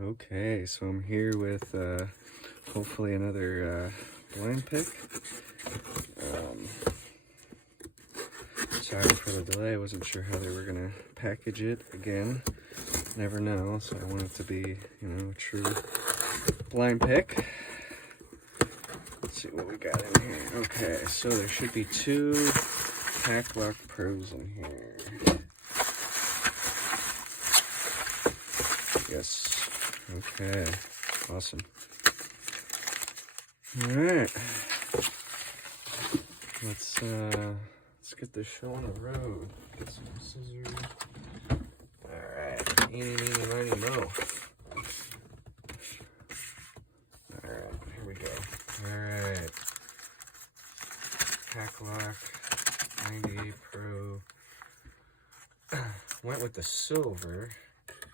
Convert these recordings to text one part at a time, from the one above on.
Okay, so I'm here with hopefully another blind pick. Sorry for the delay, I wasn't sure how they were going to package it again. Never know, so I want it to be, you know, a true blind pick. Let's see what we got in here. Okay, so there should be two Paclock Pros in here. Yes. Okay. Awesome. All right. Let's get this show on the road. Get some scissors. All right. Eeny, meeny, miny, mo. All right. Here we go. All right. Paclock 90A-PRO. Went with the silver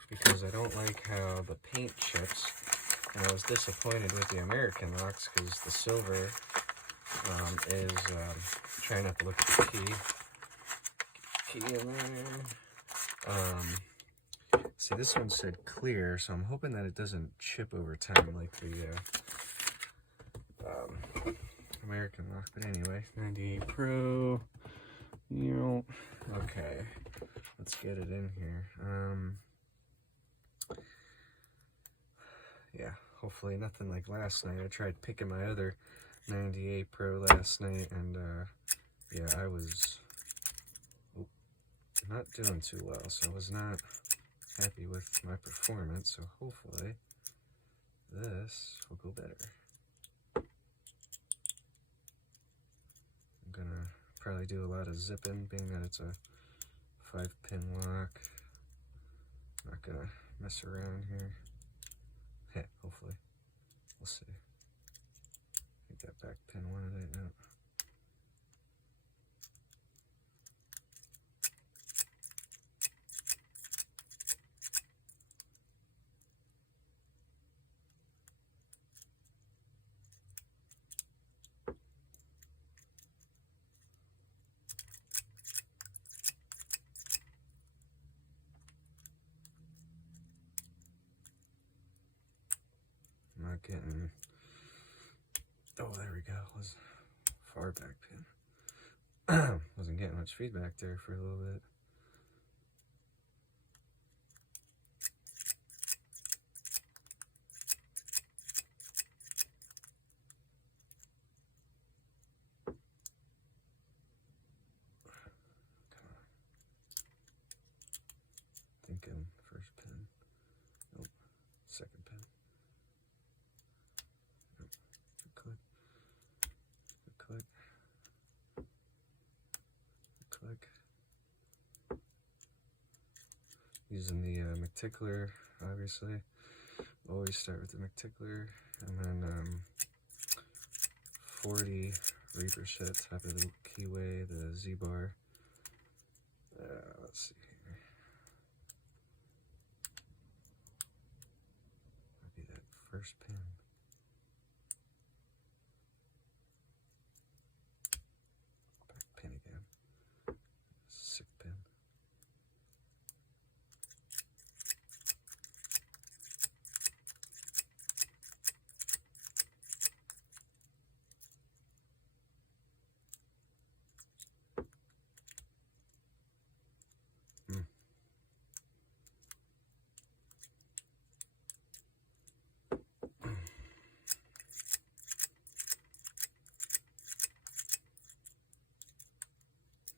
because I don't like how the paint chips, and I was disappointed with the American locks because the silver is, try not to look at the key in there. See, this one said clear, so I'm hoping that it doesn't chip over time like the American lock. But anyway, 90A-PRO. You know, okay, let's get it in here. Yeah, hopefully nothing like last night. I tried picking my other 90A-PRO last night, and yeah, I was not doing too well, so I was not happy with my performance. So hopefully this will go better. I'm gonna probably do a lot of zipping, being that it's a 5-pin lock. I'm not gonna mess around here. Hey, hopefully. We'll see. I think that back pin wanted it out. Not getting, oh, there we go, it was far back pin. Wasn't getting much feedback there for a little bit. Come on. Thinking first pin. Nope. Second pin. Click. Click. Using the McTickler, obviously. Always start with the McTickler, and then 40 Reaper set, top of the keyway, the Z-bar. Let's see here. Might be that first pin. Pin again. Sick pin.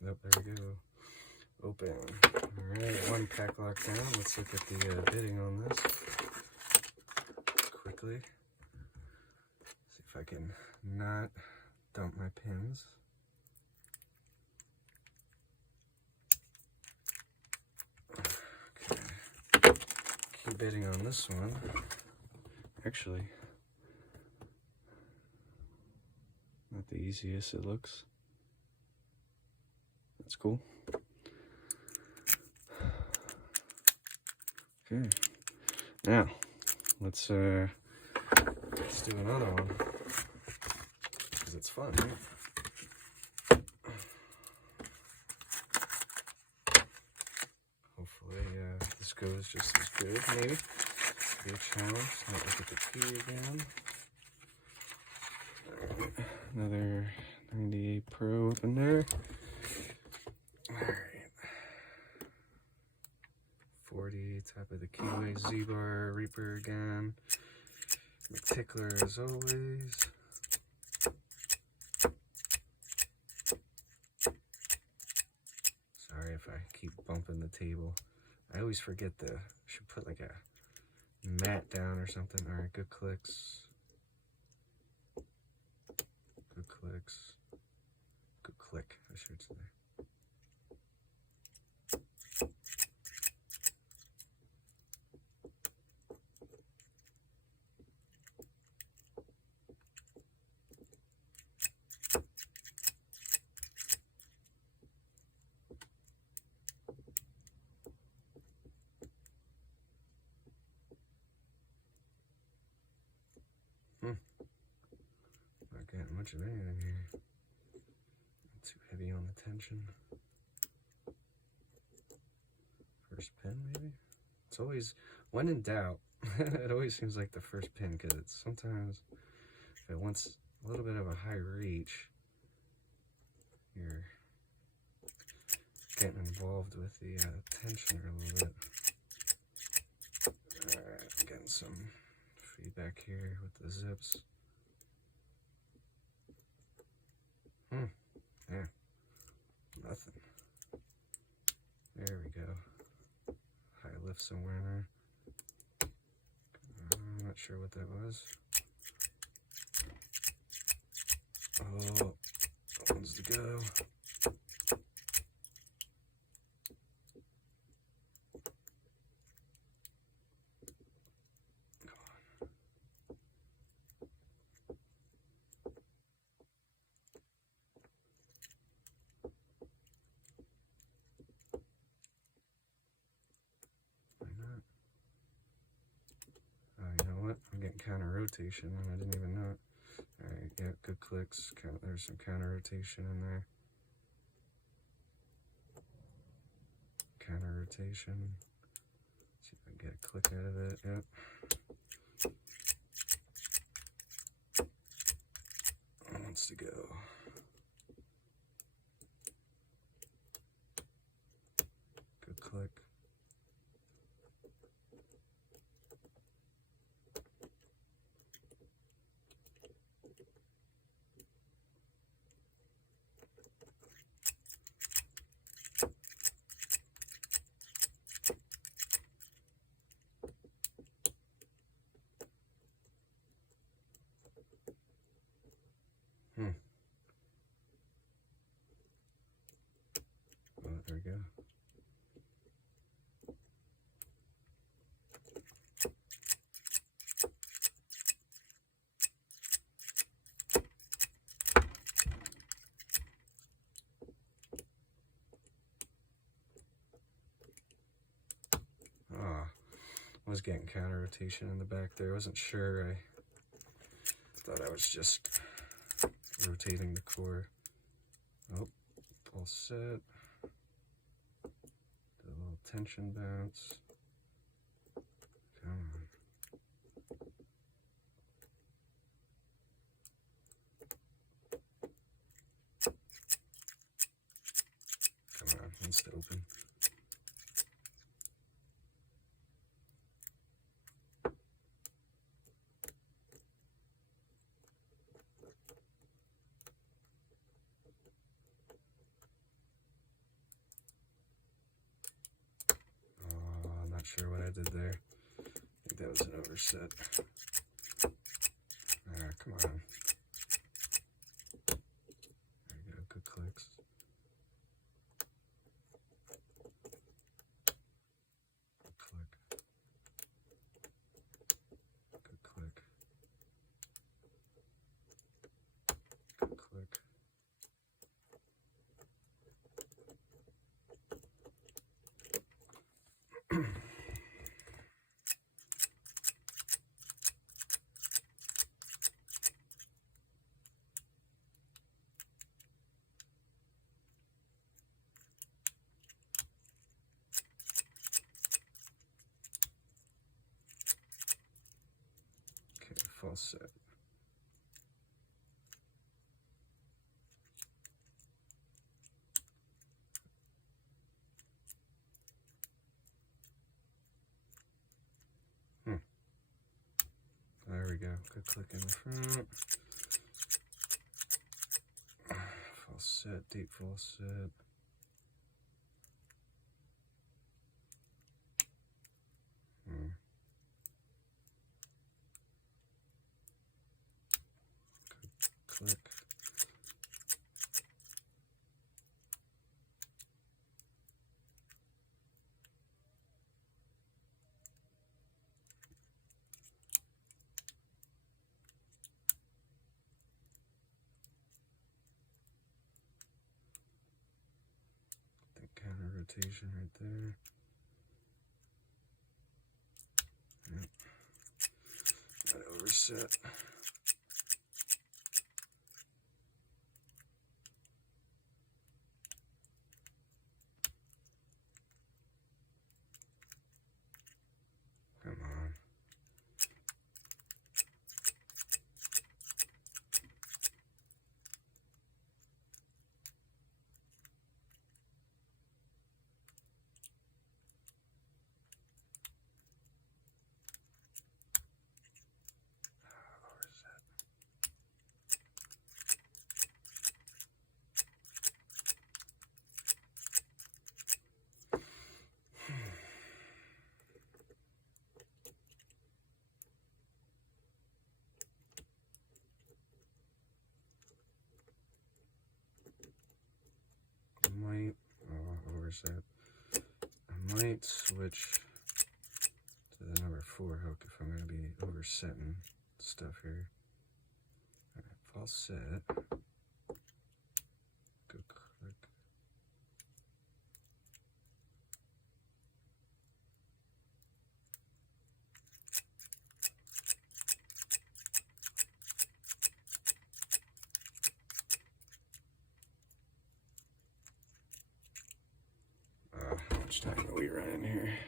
Nope, there we go. Open. Alright, one Paclock down. Let's look at the bidding on this quickly. See if I can not dump my pins. Okay. Keep bidding on this one. Actually, not the easiest it looks. That's cool. Okay, now let's do another one because it's fun, right? Hopefully this goes just as good, maybe. to be a challenge. So I'll look at the key again. Alright, another 90A-PRO up in there. Alright. 40, top of the keyway, Z-bar, Reaper again. McTickler as always. Sorry if I keep bumping the table. I always forget should put like a mat down or something. Alright, good clicks. Good clicks. Good click, I should say. Not getting much of anything here. Too heavy on the tension. First pin, maybe? It's always, when in doubt, it always seems like the first pin, because it's sometimes, if it wants a little bit of a high reach, you're getting involved with the tensioner a little bit. Alright, I'm getting some feedback here with the zips. Yeah, nothing. There we go. High lift somewhere in there. I'm not sure what that was. Oh, that one's to go. I'm getting counter rotation and I didn't even know it. Alright, yeah, good clicks. There's some counter rotation in there. Counter rotation. See if I can get a click out of it. Yep. Wants to go. Good click. Oh, there we go. I was getting counter rotation in the back there. I wasn't sure. I thought I was just rotating the core. Oh, all set. Do a little tension bounce. Come on. Come on, needs to open. Not sure what I did there. I think that was an overset. Come on. There you go, good clicks. Good click. Good click. Good click. false set. There we go. Good click in the front. False set, deep false set. Good click. Counter rotation right there. Yep. That overset. Come on. I might switch to the number 4 hook if I'm going to be oversetting stuff here. Alright, false set. Good click. How much time are we running here?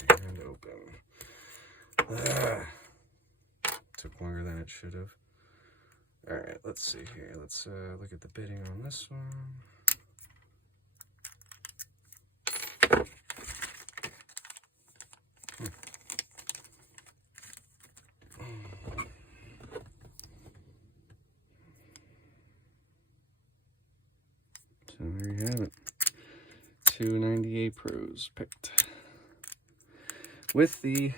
Okay, and open. Took longer than it should have. Alright, let's see here. Let's look at the bidding on this one. So there you have it. 2 90A-PROs picked. With the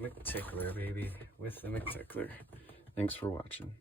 McTickler, baby. With the McTickler. Thanks for watching.